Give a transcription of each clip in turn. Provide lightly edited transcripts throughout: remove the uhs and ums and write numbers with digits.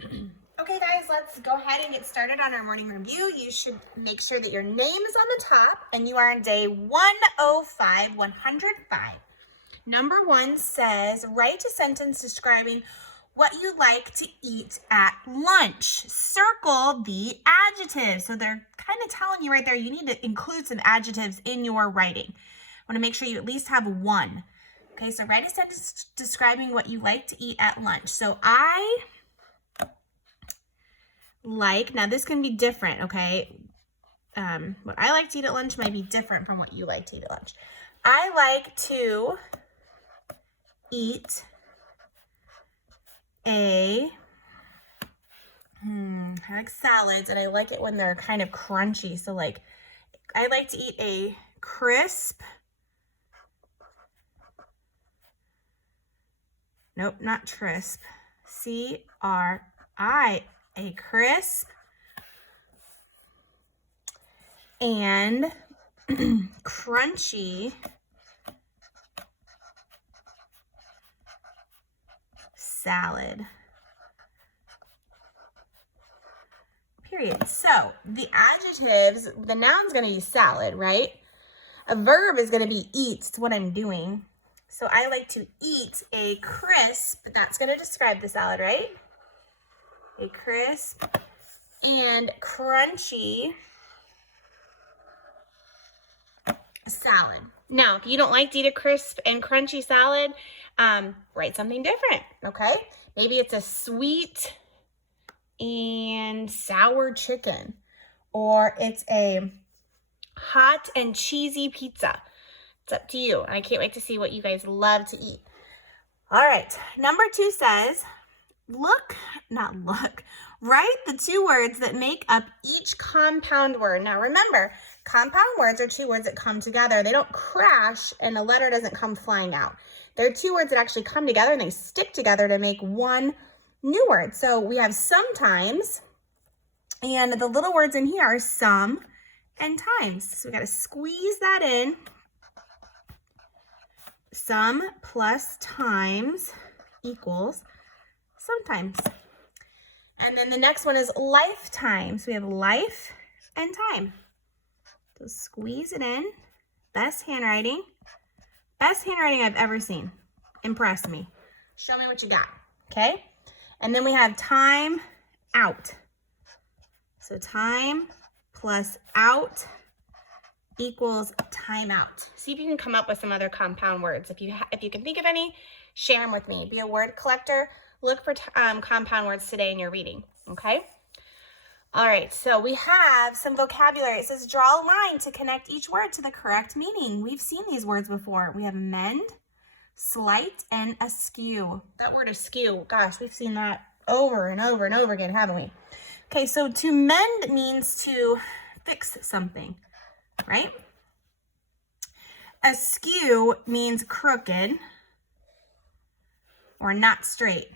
Okay guys, let's go ahead and get started on our morning review. You should make sure that your name is on the top and you are on day 105. Number 1 says, write a sentence describing what you like to eat at lunch. Circle the adjectives. So they're kind of telling you right there, you need to include some adjectives in your writing. I want to make sure you at least have one. Okay, so write a sentence describing what you like to eat at lunch. So I like, now this can be different, okay? What I like to eat at lunch might be different from what you like to eat at lunch. I like to eat I like salads, and I like it when they're kind of crunchy. So like, I like to eat a crisp, nope, not trisp, C-R-I, a crisp and crunchy salad. Period. So the adjectives, the noun's going to be salad, right? A verb is going to be eat. It's what I'm doing. So I like to eat a crisp. That's going to describe the salad, right? A crisp and crunchy salad. Now, if you don't like to eat a crisp and crunchy salad, write something different, okay? Maybe it's a sweet and sour chicken, or it's a hot and cheesy pizza. It's up to you. I can't wait to see what you guys love to eat. All right, number 2 says, write the 2 words that make up each compound word. Now remember, compound words are 2 words that come together. They don't crash and a letter doesn't come flying out. They're 2 words that actually come together and they stick together to make one new word. So we have sometimes, and the little words in here are some and times. So we got to squeeze that in. Some plus times equals sometimes. And then the next one is lifetime. So we have life and time. So squeeze it in. Best handwriting. Best handwriting I've ever seen. Impress me. Show me what you got. Okay? And then we have time out. So time plus out equals time out. See if you can come up with some other compound words. If you can think of any, share them with me. Be a word collector. Look for compound words today in your reading, okay? All right, so we have some vocabulary. It says draw a line to connect each word to the correct meaning. We've seen these words before. We have mend, slight, and askew. That word askew, gosh, we've seen that over and over and over again, haven't we? Okay, so to mend means to fix something, right? Askew means crooked or not straight.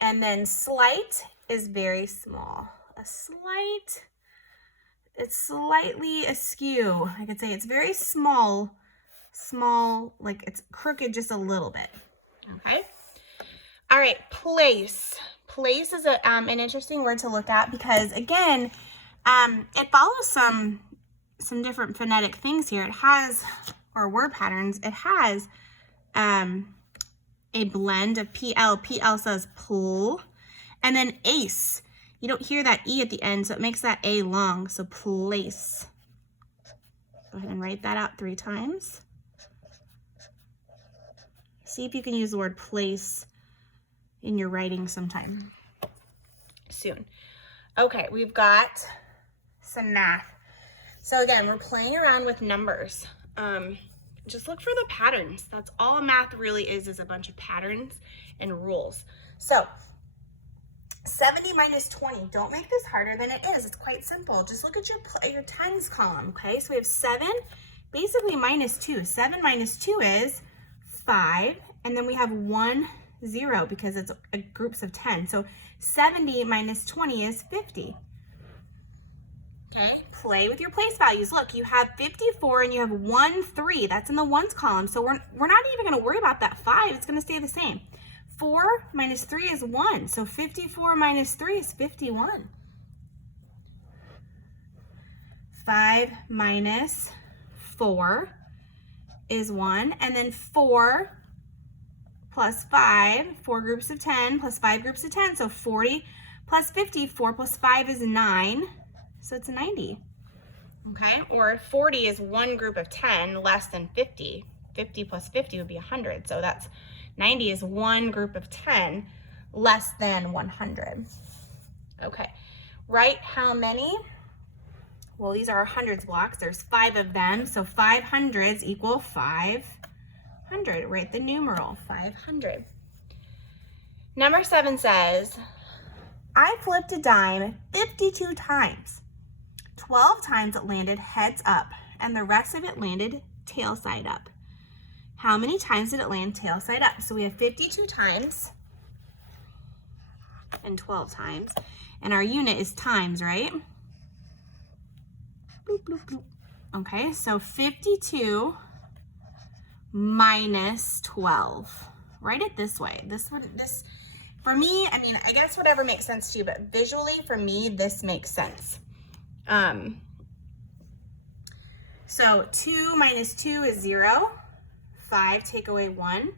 And then slight is very small. A slight, it's slightly askew. I could say it's very small, like it's crooked just a little bit. Okay. All right, place. Place is an interesting word to look at because again, it follows some different phonetic things here. It has, or word patterns, it has a blend of PL. PL says pull. And then ace. You don't hear that E at the end, so it makes that A long. So place. Go ahead and write that out 3 times. See if you can use the word place in your writing sometime soon. Okay, we've got some math. So again, we're playing around with numbers. Just look for the patterns. That's all math really is a bunch of patterns and rules. So 70 minus 20. Don't make this harder than it is. It's quite simple. Just look at your tens column, okay? So we have 7, basically minus 2. 7 minus 2 is 5, and then we have 1, 0 because it's groups of 10. So 70 minus 20 is 50. Okay, play with your place values. Look, you have 54 and you have 1, 3. That's in the ones column. So we're not even going to worry about that 5. It's going to stay the same. 4 minus 3 is 1. So 54 minus 3 is 51. 5 minus 4 is 1. And then 4 plus 5, 4 groups of 10 plus 5 groups of 10. So 40 plus 50, 4 plus 5 is 9. So it's 90. Okay, or 40 is one group of 10 less than 50. 50 plus 50 would be 100. So that's 90 is one group of 10 less than 100. Okay, write how many? Well, these are hundreds blocks. There's 5 of them. So 5 hundreds equal 500. Write the numeral 500. Number 7 says, I flipped a dime 52 times. 12 times it landed heads up, and the rest of it landed tail side up. How many times did it land tail side up? So we have 52 times and 12 times, and our unit is times, right? Bloop, bloop, bloop. Okay, so 52 minus 12. Write it this way. This for me, I mean, I guess whatever makes sense to you, but visually for me, this makes sense. So 2 minus 2 is 0. 5 take away 1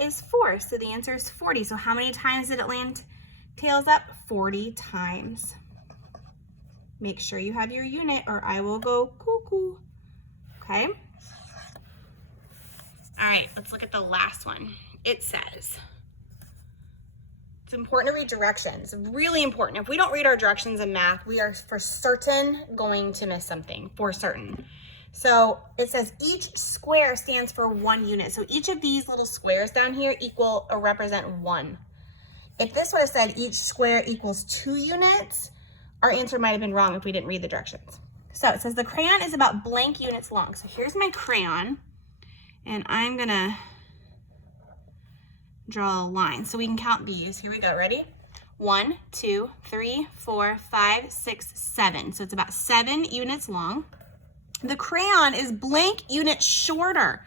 is 4. So the answer is 40. So how many times did it land tails up? 40 times. Make sure you have your unit or I will go cuckoo. Okay? All right, let's look at the last one. It says, it's important to read directions, really important. If we don't read our directions in math, we are for certain going to miss something, for certain. So it says each square stands for 1 unit. So each of these little squares down here equal or represent 1. If this would have said each square equals 2 units, our answer might have been wrong if we didn't read the directions. So it says the crayon is about blank units long. So here's my crayon, and I'm gonna draw a line so we can count these. Here we go, ready? 1, 2, 3, 4, 5, 6, 7. So it's about 7 units long. The crayon is blank units shorter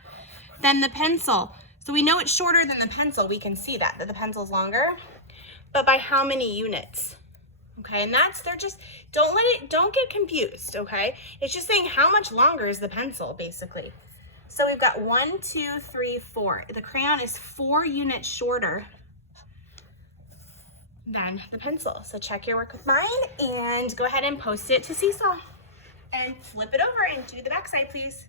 than the pencil. So we know it's shorter than the pencil. We can see that the pencil's longer, but by how many units? Okay, and they're just, don't get confused, okay? It's just saying how much longer is the pencil, basically. So we've got 1, 2, 3, 4. The crayon is 4 units shorter than the pencil. So check your work with mine and go ahead and post it to Seesaw. And flip it over and do the backside, please.